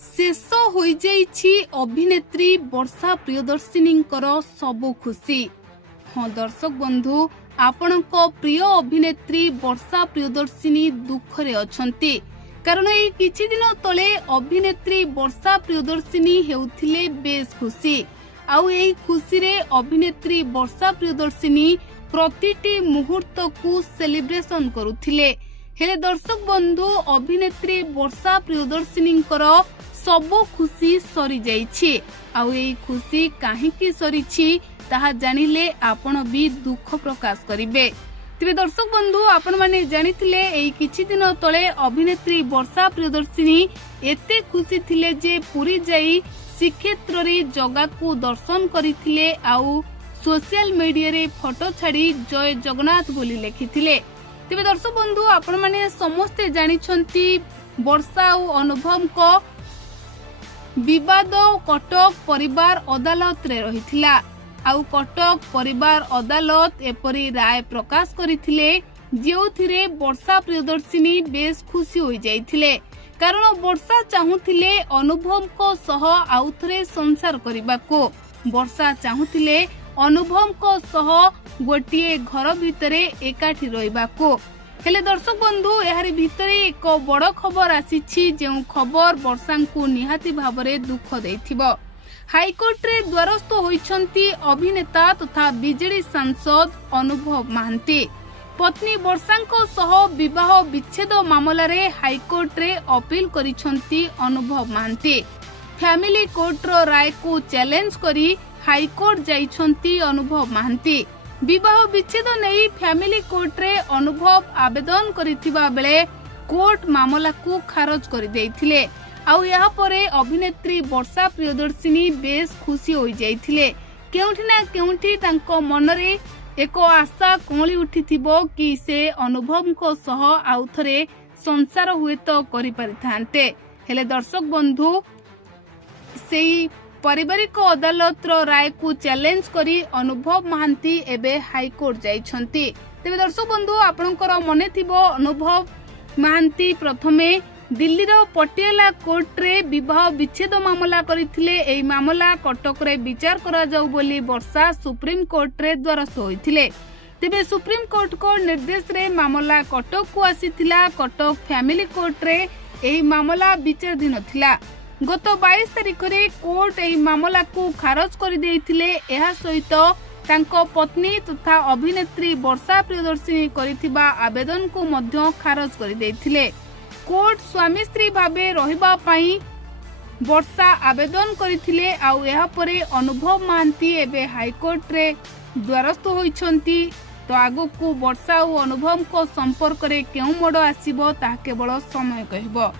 शेष हो जाइछि अभिनेत्री वर्षा प्रियदर्शिनी सबु खुशी। हाँ दर्शक बंधु, आपणक प्रिय अभिनेत्री वर्षा प्रियदर्शिनी दुखरे अछंती, कारण एई किछि दिन तले अभिनेत्री वर्षा प्रियदर्शिनी हेउथिले बेस खुशी। आउ एई खुशी रे अभिनेत्री वर्षा प्रियदर्शिनी प्रतिटी मुहूर्त को सेलिब्रेशन करुथिले। हेले दर्शक बंधु, अभिनेत्री वर्षा प्रियदर्शिनी सबु खुशी सरी जाइछि। आउ एई खुशी काहेकि सरीछि ताहा जानिले आपण भी दुख प्रकाश करिवे। तेबे दर्शक बंधु, आपण माने जानिथिले एई किछि दिन तले अभिनेत्री वर्षा प्रियदर्शिनी एते खुशी थिले जे पुरी जाई श्रीक्षेत्र रे जगा को दर्शन करिथिले। आउ सोशल मीडिया रे फोटो छाड़ी जय जगन्नाथ बोली लिखिथिले। तेबे दर्शक बंधु, आपण माने समस्ते जानिछंती वर्षा और अनुभव को विवाद कटक परिवार अदालत रे रहिथिला। आउ कटक परिवार अदालत एपरी राय प्रकाश करिथिले जेउथिरे वर्षा प्रियदर्शिनी बेस खुशी होई जाइथिले, कारण वर्षा चाहुथिले अनुभव को सह आउथरे संसार करिबाको। वर्षा चाहुथिले अनुभव को सह गोटिए घर भितरे एकाठी रहिबाको। हेले दर्शक बंधु, एहारी भितरे एक बड़ खबर आसीछि, जेउ खबर वर्षा को निहाती भावरे दुख देथिबो। हाईकोर्ट रे द्वारस्थ होइछंती अभिनेता तथा बीजेडी सांसद अनुभव महांती। पत्नी वर्षा को सह विवाह विच्छेद मामला रे हाईकोर्ट रे अपील करिछंती अनुभव महांती। फैमिली कोर्ट रो राय को चैलेंज करी हाईकोर्ट जाइछंती अनुभव महांती। विवाह विच्छेद नहीं फैमिली कोर्ट रे अनुभव आवेदन करिथिबा बेले कोर्ट मामला को खारज कर देइथिले। आउ यहाँ परे अभिनेत्री वर्षा प्रियदर्शिनी बेस खुशी हो जाइथिले। केउठी ना केउठी तांको मनरे एक आशा कोली उठिथिबो कि से अनुभव को सह आउथरे संसार हुए तो करि परिथांते। हेले दर्शक बंधु, सेई पारिवारिक अदालत राय को चैलेंज करी अनुभव महांती एबे हाईकोर्ट जाइछंती। तेबे दर्शक बंधु, आपनकर मने थिबो अनुभव महांती प्रथमे दिल्ली रो पटियाला कोर्ट रे विवाह विच्छेद मामला करिथिले। एई मामला कटक रे विचार करा जाऊ बोली वर्षा सुप्रीम कोर्ट रे द्वारस्थ होइथिले। तेबे सुप्रीम कोर्ट को निर्देश रे मामला कटक को आसीथिला। कटक फैमिली कोर्ट रे एई मामला विचाराधीन थिला। गत 22 तारिख रे कोर्ट एही मामला को खारज कर देइथिले। एहा सहित तांको पत्नी तथा अभिनेत्री वर्षा प्रियदर्शिनी करिथिबा आवेदन को मध्य खारज कर देइथिले। कोर्ट स्वामी स्त्री भाबे रहिबा पई वर्षा आवेदन करिथिले। आउ एहा परे अनुभव महांती एबे हाईकोर्ट रे द्वारस्थ होइछंती। तो आगो को वर्षा और अनुभव को संपर्क रे केउ मोड़ आसीबो ता केवल समय कहबो।